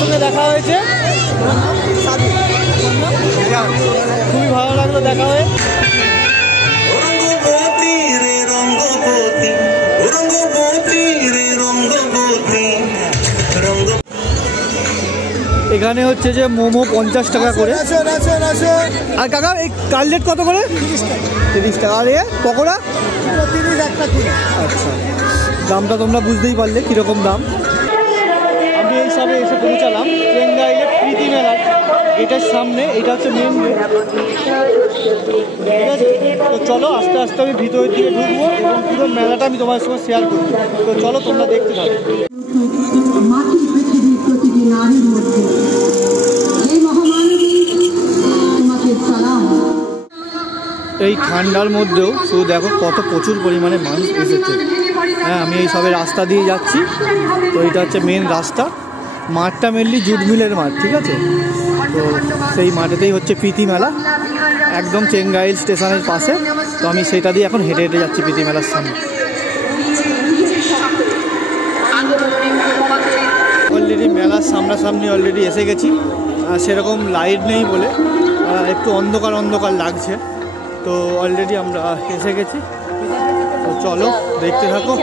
সঙ্গে দেখা হয়েছে, খুবই ভালো লাগলো দেখা হয়ে। এখানে হচ্ছে যে মোমো 50 টাকা করে। আর কাকা এই কাটলেট কত করে? 30 টাকা। আর পকোড়া 30 একটা। আচ্ছা, দামটা তোমরা বুঝতেই পারলে কীরকম দাম। আমি এই সবে এসে পৌঁছালাম চেঙ্গাইলের প্রীতি মেলার এটার সামনে। এটা হচ্ছে মেন গেট, ঠিক আছে? তো চলো আস্তে আস্তে আমি ভিতরের দিকে ঢুকবো এবং পুরো মেলাটা আমি তোমার সঙ্গে শেয়ার করবো। তো চলো তোমরা দেখতে থাকো। এই ঠান্ডার মধ্যেও শুধু দেখো কত প্রচুর পরিমাণে মানুষ এসেছে। হ্যাঁ, আমি এই সবে রাস্তা দিয়ে যাচ্ছি। তো এটা হচ্ছে মেন রাস্তা। মাঠটা মেনলি জুট মিলের মাঠ, ঠিক আছে? তো সেই মাঠেতেই হচ্ছে প্রীতি মেলা, একদম চেঙ্গাইল স্টেশনের পাশে। তো আমি সেটা দিয়ে এখন হেঁটে হেঁটে যাচ্ছি প্রীতি মেলার সামনে। অলরেডি মেলার সামনাসামনি অলরেডি এসে গেছি। সেরকম লাইট নেই বলে একটু অন্ধকার অন্ধকার লাগছে। তো অলরেডি আমরা এসে গেছি। তো চলো দেখতে থাকো।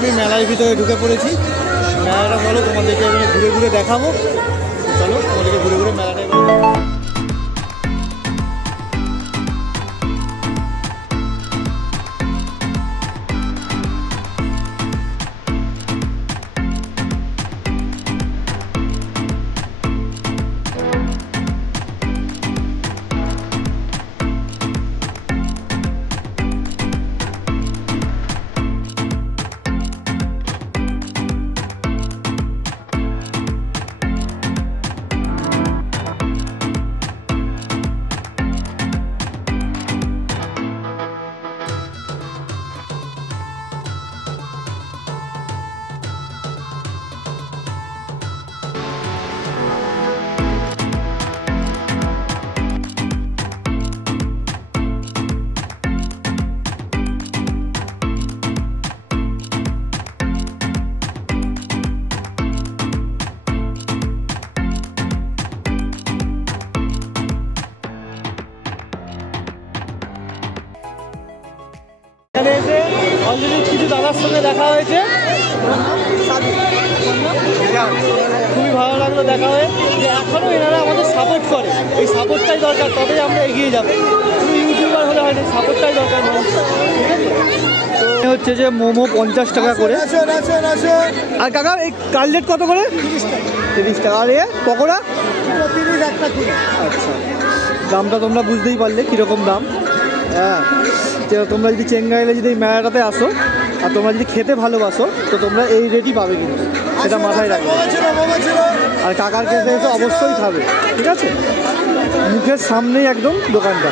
আমি মেলার ভিতরে ঢুকে পড়েছি। মেলাটা বলো তোমাদেরকে এখানে ঘুরে ঘুরে দেখাবো। চলো তোমাদেরকে ঘুরে ঘুরে মেলাটা অলরেডি কিছু দাদার সঙ্গে দেখা হয়েছে, খুবই ভালো লাগলো দেখা হয়ে। যে এখনও এনারা আমাদের সাপোর্ট করে, এই সাপোর্টটাই দরকার, তবেই আমরা এগিয়ে যাবো। শুধু ইউটিউবার হলে হয়নি, সাপোর্টটাই দরকার মানুষ, ঠিক আছে? তো হচ্ছে যে মোমো 50 টাকা করে। আর কাকা এই কাটলেট কত করে? 30 টাকা। আর পকোড়া 30 একটা। আচ্ছা, দামটা তোমরা বুঝতেই পারলে কীরকম দাম। হ্যাঁ, তোমরা যদি চেঙ্গাইলে যদি এই মেলাটাতে আসো আর তোমরা যদি খেতে ভালোবাসো তো তোমরা এই রেটই পাবে, কিন্তু সেটা মাথায় রাখবে। আর কাকার কাছে এসে অবশ্যই খাবে, ঠিক আছে? মুখের সামনেই একদম দোকানটা।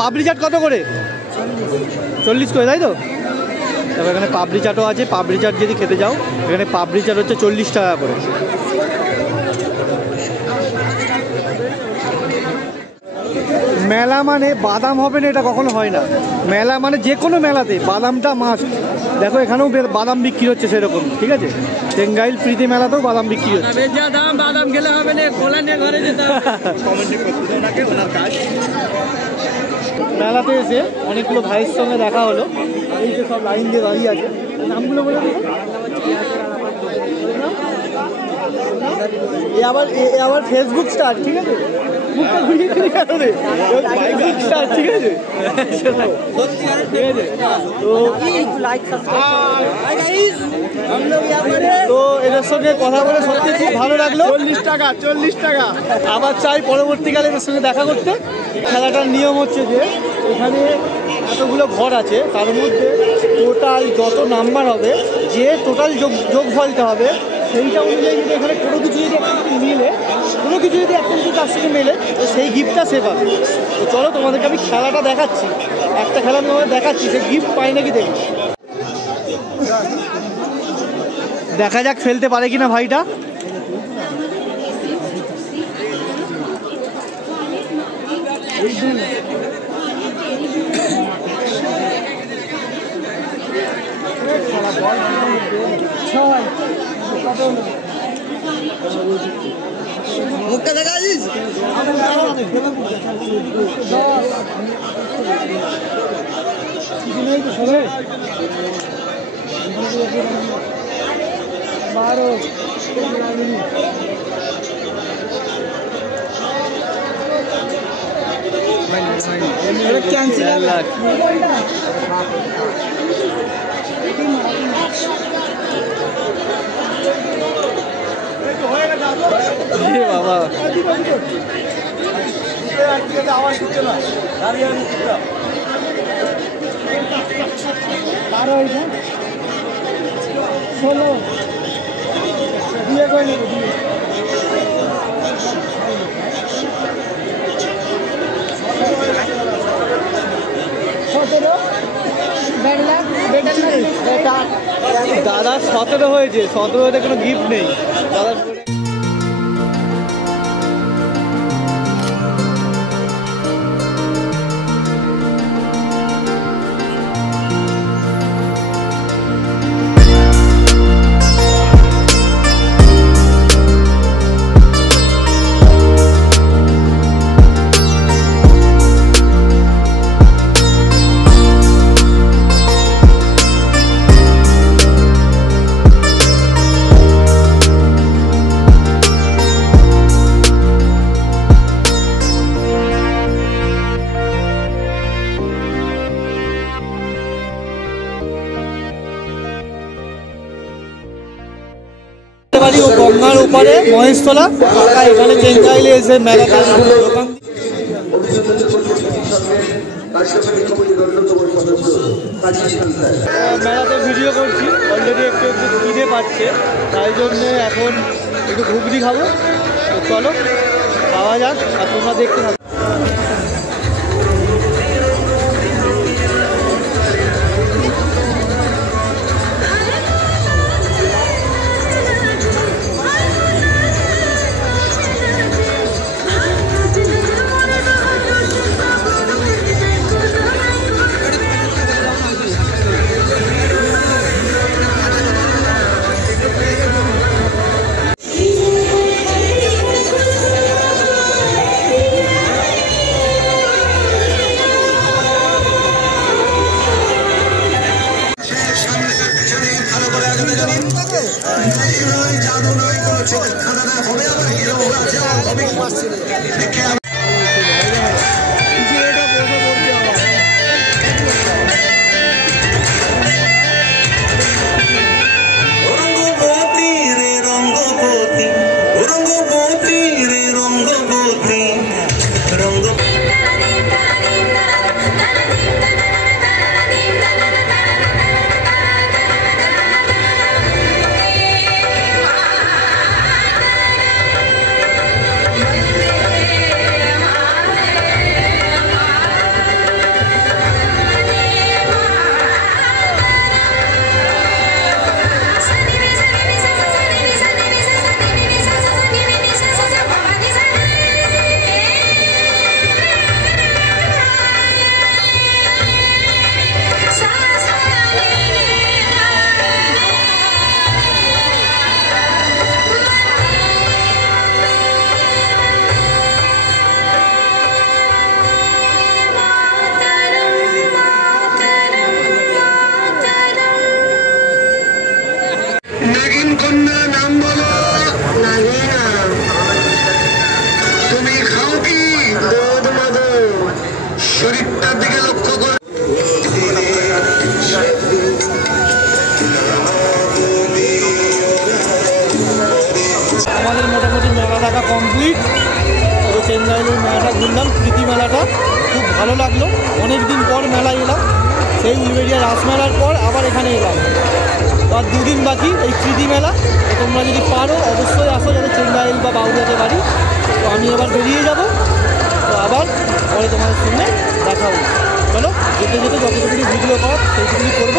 পাপড়ি চাট কত করে? 40 করে, তাই তো? তারপর এখানে পাপড়ি চাটও আছে। পাপড়ি চাট যদি খেতে যাও, এখানে পাপড়ি চাট হচ্ছে 40 টাকা করে। মেলা মানে বাদাম হবে না এটা কখনো হয় না। মেলা মানে যে কোনো মেলাতে বাদামটা মাস্ট। দেখো এখানেও বাদাম বিক্রি হচ্ছে সেরকম, ঠিক আছে? চেঙ্গাইল প্রীতি মেলাতেও বাদাম বিক্রি হচ্ছে। বাদাম খেলে হবে না, খোলা নিয়ে ঘরে যেতে হবে। মেলাতে এসে অনেকগুলো ভাইয়ের সঙ্গে দেখা হলো। এই যে সব লাইন দিয়ে দাঁড়িয়ে আছে, নামগুলো বলে দেবো। এ আবার ফেসবুক স্টার, ঠিক আছে? ফেসবুক স্টার, ঠিক আছে? তো এদের সঙ্গে কথা বলে সত্যি খুব ভালো লাগলো। 40 টাকা। আবার চাই পরবর্তীকালে এদের সঙ্গে দেখা করতে। খেলাটার নিয়ম হচ্ছে যে এখানে এতগুলো ঘর আছে, তার মধ্যে টোটাল যত নাম্বার হবে, যে টোটাল যোগফলটা হবে সেইটা অনুযায়ী যদি এখানে কোনো কিছু যদি একটা কিছু তার সঙ্গে মেলে তো সেই গিফটটা সে পাবে। তো চলো তোমাদেরকে আমি খেলাটা দেখাচ্ছি, একটা খেলা আমি তোমাদের দেখাচ্ছি, সে গিফট পাই নাকি দেখি। দেখা যাক ফেলতে পারে কিনা ভাইটা। মুখটা দেখা যাচ্ছিস? ক্যান্সেল বাবা, দাদা 17 হয়েছে, 17 কোনো গিফট নেই দাদা। বাড়ি ও গঙ্গার ওপারে মহেশতলা, এখানে চেঞ্চাইলে এসে মেলাটা দোকান। মেলাতে ভিডিও করছি, অলরেডি একটু কিনে পাচ্ছে, তাই জন্যে এখন একটু ঘুগনি খাবো। তো চলো খাওয়া যাক, আর তোমরা দেখতে থাকো। চেঙ্গাইলের মেলাটা ঘুরলাম, প্রীতি মেলাটা খুব ভালো লাগলো। অনেক দিন পর মেলায় এলাম, সেই উলবেড়িয়া রাসমেলার পর আবার এখানে এলাম। আর দুদিন বাকি এই প্রীতি মেলা। তো তোমরা যদি পারো অবশ্যই আসো, যাতে চেঙ্গাইল বা বাউরিয়াতে বাড়ি। তো আমি এবার বেরিয়ে যাব, তো আবার পরে তোমাদের সঙ্গে দেখা হবে। চলো, যেতে যেতে যতটুকুনি ভিডিও করার সেইটুকুনি করবো।